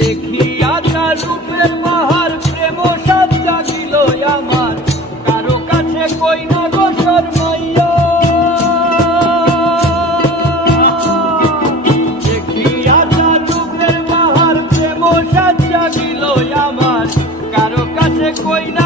দেখিয়া তার রূপের বাহার প্রেম সাজ জাগিল আমার, কারো কাছে কই না গো শর্মাইয়া। দেখিয়া তার রূপের বাহার প্রেম সাজ জাগিল আমার, কারো কাছে কই না